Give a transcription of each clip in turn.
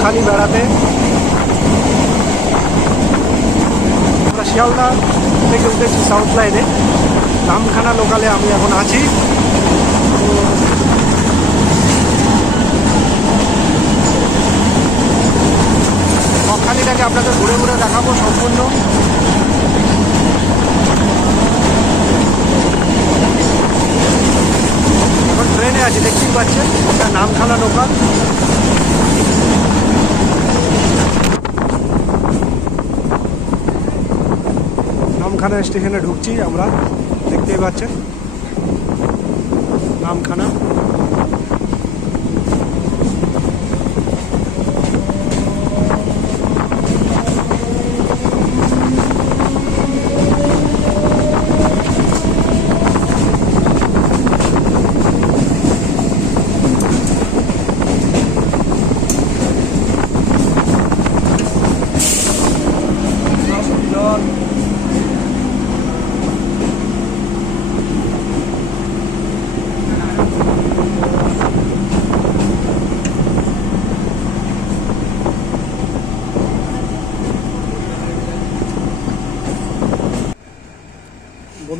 বকখালি বেড়াতে। আমরা শিয়ালদা থেকে উঠেছি সাউথ লাইনে নামখানা লোকালে আমি এখন আছি। বকখালিটাকে আপনাদের ঘুরে ঘুরে দেখাবো সম্পূর্ণ। এখন ট্রেনে আছি, দেখতেই পাচ্ছেন নামখানা লোকাল নামখানা স্টেশনে ঢুকছি আমরা দেখতেই পাচ্ছেন। নামখানা।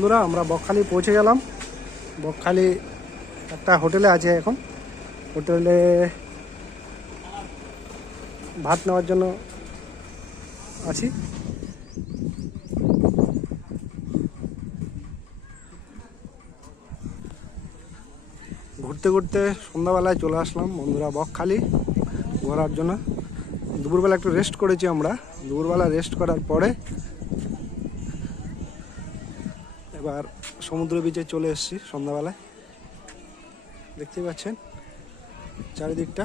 বন্ধুরা, আমরা বকখালি পৌঁছে গেলাম। বকখালি একটা হোটেলে আছে এখন। হোটেলে ভাত নেওয়ার জন্য আছি। ঘুরতে ঘুরতে সন্ধ্যাবেলায় চলে আসলাম বন্ধুরা বকখালি ঘোরার জন্য। দুপুরবেলা একটু রেস্ট করেছি আমরা। দুপুরবেলা রেস্ট করার পরে এবার সমুদ্র বিচে চলে এসেছি সন্ধ্যাবেলায়। দেখতে পাচ্ছেন চারিদিকটা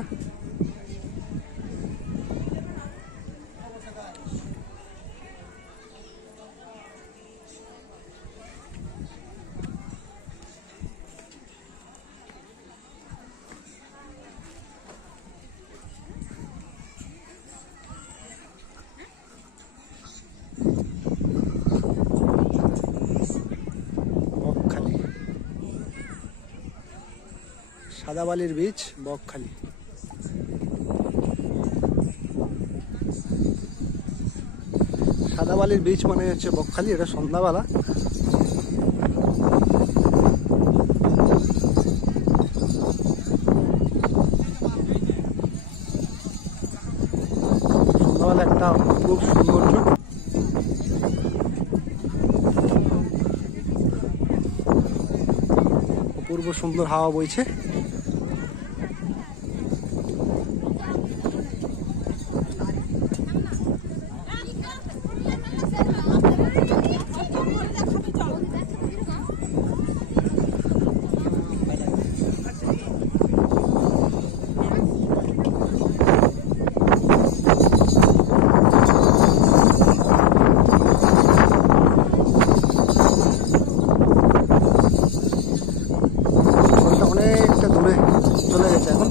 বকখালি সাদাবালির বীচ, বকখালি। সাদাবালির বীচ মানে হচ্ছে বকখালি, এটা সন্ধ্যাবেলা। একটা অপূর্ব সুন্দর হাওয়া বইছে জলটা অনেকটা দূরে চলে গেছে এখন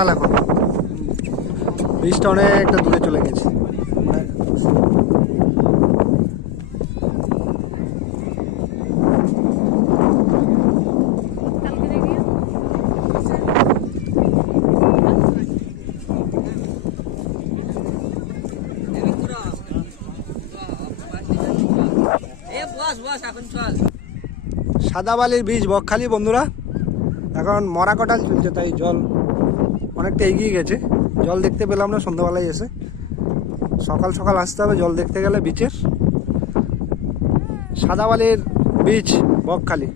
কটাল এখন ব্রিজটা অনেকটা দূরে চলে গেছে। এখন সাদাবালির বীজ বকখালি, বন্ধুরা। এখন মরা কটাল চলছে, তাই জল অনেকটা এগিয়ে গেছে। জল দেখতে পেলাম না, সন্ধ্যাবেলায় এসে। সকাল সকাল আসতে হবে, জল দেখতে গেলে বিচের সাদাবালির বীজ বকখালি।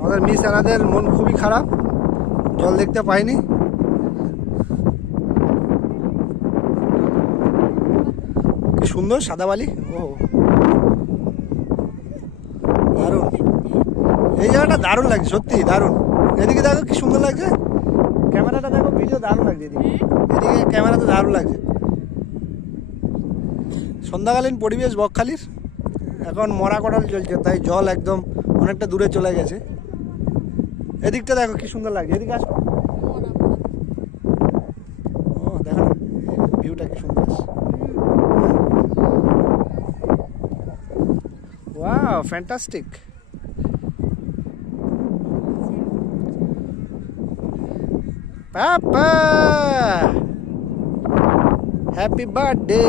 আমাদের মিস আনাদের মন খুবই খারাপ। জল দেখতে পাইনি। সুন্দর, সাদা বালি। ও। দারুণ। এই জায়গাটা দারুণ লাগছে, সত্যি, দারুণ। এদিকে দেখো কি সুন্দর লাগছে। ক্যামেরাটা দেখো ভিডিও দারুণ লাগছে এদিকে। এদিকে ক্যামেরা তো দারুণ লাগছে। সন্ধ্যাকালীন পরিবেশ বকখালির। এখন মরা কটাল চলছে, তাই জল একদম অনেকটা দূরে চলে গেছে। এদিকটা দেখো কি সুন্দর লাগছে। এদিকে আসো। ও দেখো ভিউটা কি সুন্দর আসছে ফ্যান্টাস্টিক পাপা হ্যাপি বার্থডে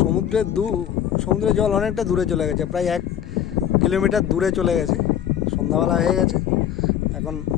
সমুদ্রের দু, সমুদ্রের জল অনেকটা দূরে চলে গেছে, প্রায় এক কিলোমিটার দূরে চলে গেছে। সন্ধ্যাবেলা হয়ে গেছে।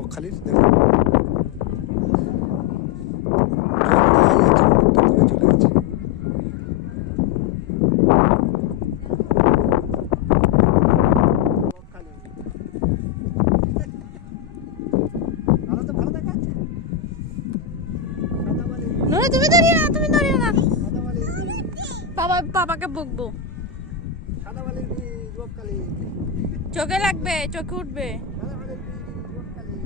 বীজ, নরে তুমি দাঁড়িয়ে না তুমি দাঁড়িয়ে না। বাবা বাবাকে বকবো। সাদাবালির বীজ, বকখালি। চোখে লাগবে চোখে উঠবে সাদাবালির বীজ, বকখালি।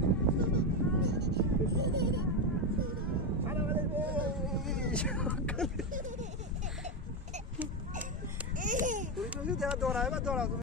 সাদাবালির বীজ, বকখালি। তুমি তো যদি দৌড়াও এবার দৌড়াও তুমি